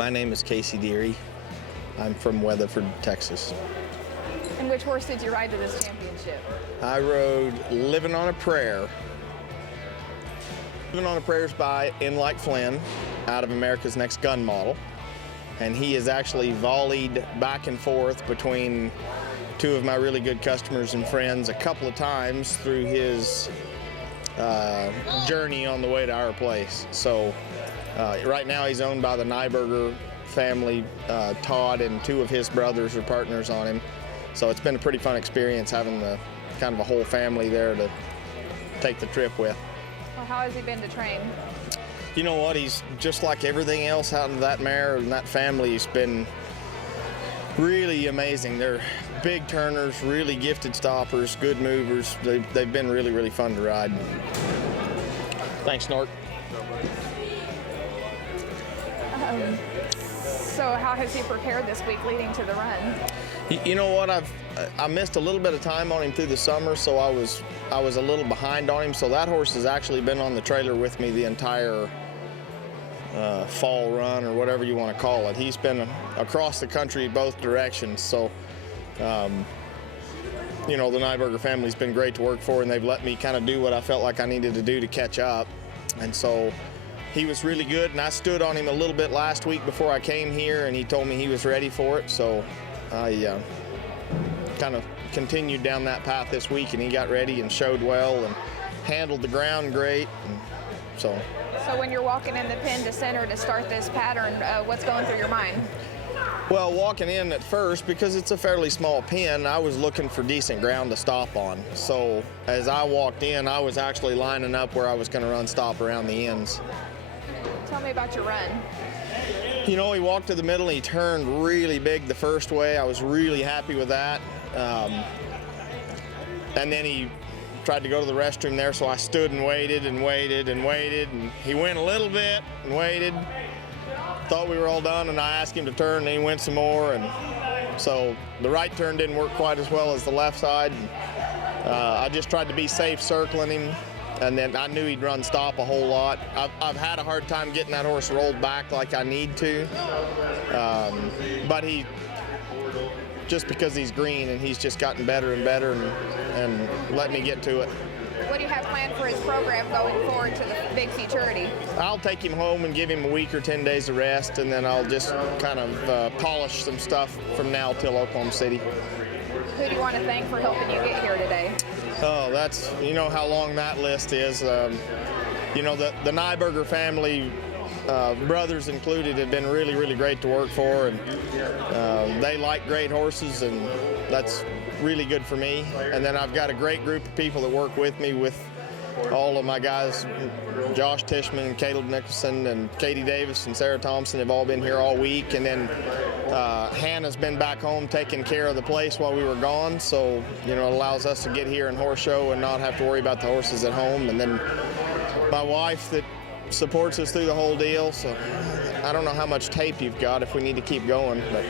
My name is Casey Deary. I'm from Weatherford, Texas. And which horse did you ride to this championship? I rode Living on a Prayer. Living on a Prayer's by In Like Flynn out of America's Next Gun Model. And he has actually volleyed back and forth between two of my really good customers and friends a couple of times through his journey on the way to our place. So right now he's owned by the Nyberger family. Todd and two of his brothers are partners on him. So it's been a pretty fun experience having the kind of a whole family there to take the trip with. Well, how has he been to train? You know what, he's just like everything else out of that mare and that family. He's been really amazing. They're big turners, really gifted stoppers, good movers. They've been really, really fun to ride. Thanks, Nort. So how has he prepared this week leading to the run? You know what, I missed a little bit of time on him through the summer, so I was a little behind on him. So that horse has actually been on the trailer with me the entire fall run, or whatever you want to call it. He's been across the country both directions. So you know, the Nyberger family's been great to work for, and they've let me kind of do what I felt like I needed to do to catch up. And so he was really good, and I stood on him a little bit last week before I came here, and he told me he was ready for it. So I kind of continued down that path this week, and he got ready and showed well and handled the ground great. And so when you're walking in the pen to center to start this pattern, what's going through your mind? Well, walking in at first, because it's a fairly small pen, I was looking for decent ground to stop on. So as I walked in, I was actually lining up where I was going to run stop around the ends. Tell me about your run. You know, he walked to the middle and he turned really big the first way. I was really happy with that. And then he tried to go to the restroom there, so I stood and waited and waited and waited, and he went a little bit and waited. Thought we were all done, and I asked him to turn, and he went some more, and so the right turn didn't work quite as well as the left side. I just tried to be safe circling him, and then I knew he'd run stop a whole lot. I've had a hard time getting that horse rolled back like I need to, but he, just because he's green, and he's just gotten better and better and let me get to it. What do you have planned for his program going forward to the big Futurity? I'll take him home and give him a week or 10 days of rest, and then I'll just kind of polish some stuff from now till Oklahoma City. Who do you want to thank for helping you get here today? Oh, that's, you know how long that list is. You know, the Nyberger family, brothers included, have been really, really great to work for, and they like great horses, and that's really good for me. And then I've got a great group of people that work with me, with all of my guys. Josh Tishman and Caleb Nicholson and Katie Davis and Sarah Thompson have all been here all week. And then Hannah's been back home taking care of the place while we were gone. So, you know, it allows us to get here and horse show and not have to worry about the horses at home. And then my wife that supports us through the whole deal. So I don't know how much tape you've got if we need to keep going, but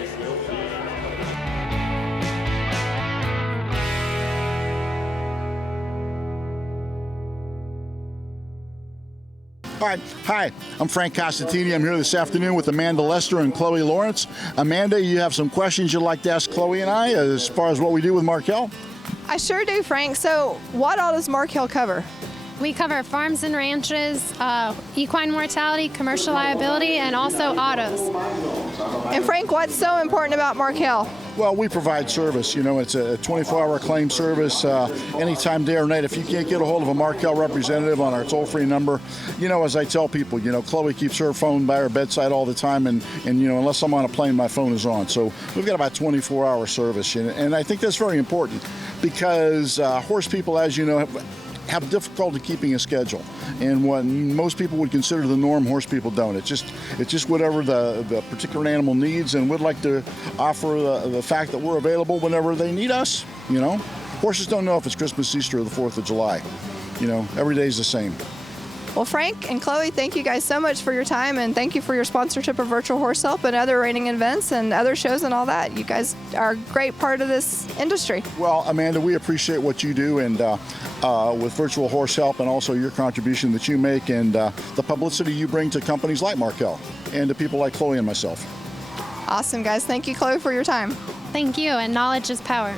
All right. Hi, I'm Frank Costantini. I'm here this afternoon with Amanda Lester and Chloe Lawrence. Amanda, you have some questions you'd like to ask Chloe and I as far as what we do with Markel? I sure do, Frank. So what all does Markel cover? We cover farms and ranches, equine mortality, commercial liability, and also autos. And Frank, what's so important about Markel? Well, we provide service. You know, it's a 24-hour claim service anytime, day or night. If you can't get a hold of a Markel representative on our toll-free number, you know, as I tell people, you know, Chloe keeps her phone by her bedside all the time, and you know, unless I'm on a plane, my phone is on. So we've got about 24-hour service, and I think that's very important because horse people, as you know, have difficulty keeping a schedule, and what most people would consider the norm, horse people don't. It's just whatever the particular animal needs, and we'd like to offer the fact that we're available whenever they need us. You know, horses don't know if it's Christmas, Easter, or the 4th of July. You know, every day is the same. Well, Frank and Chloe, thank you guys so much for your time, and thank you for your sponsorship of Virtual Horse Help and other reining events and other shows and all that. You guys are a great part of this industry. Well, Amanda, we appreciate what you do, and with Virtual Horse Help, and also your contribution that you make and the publicity you bring to companies like Markel and to people like Chloe and myself. Awesome, guys. Thank you, Chloe, for your time. Thank you, and knowledge is power.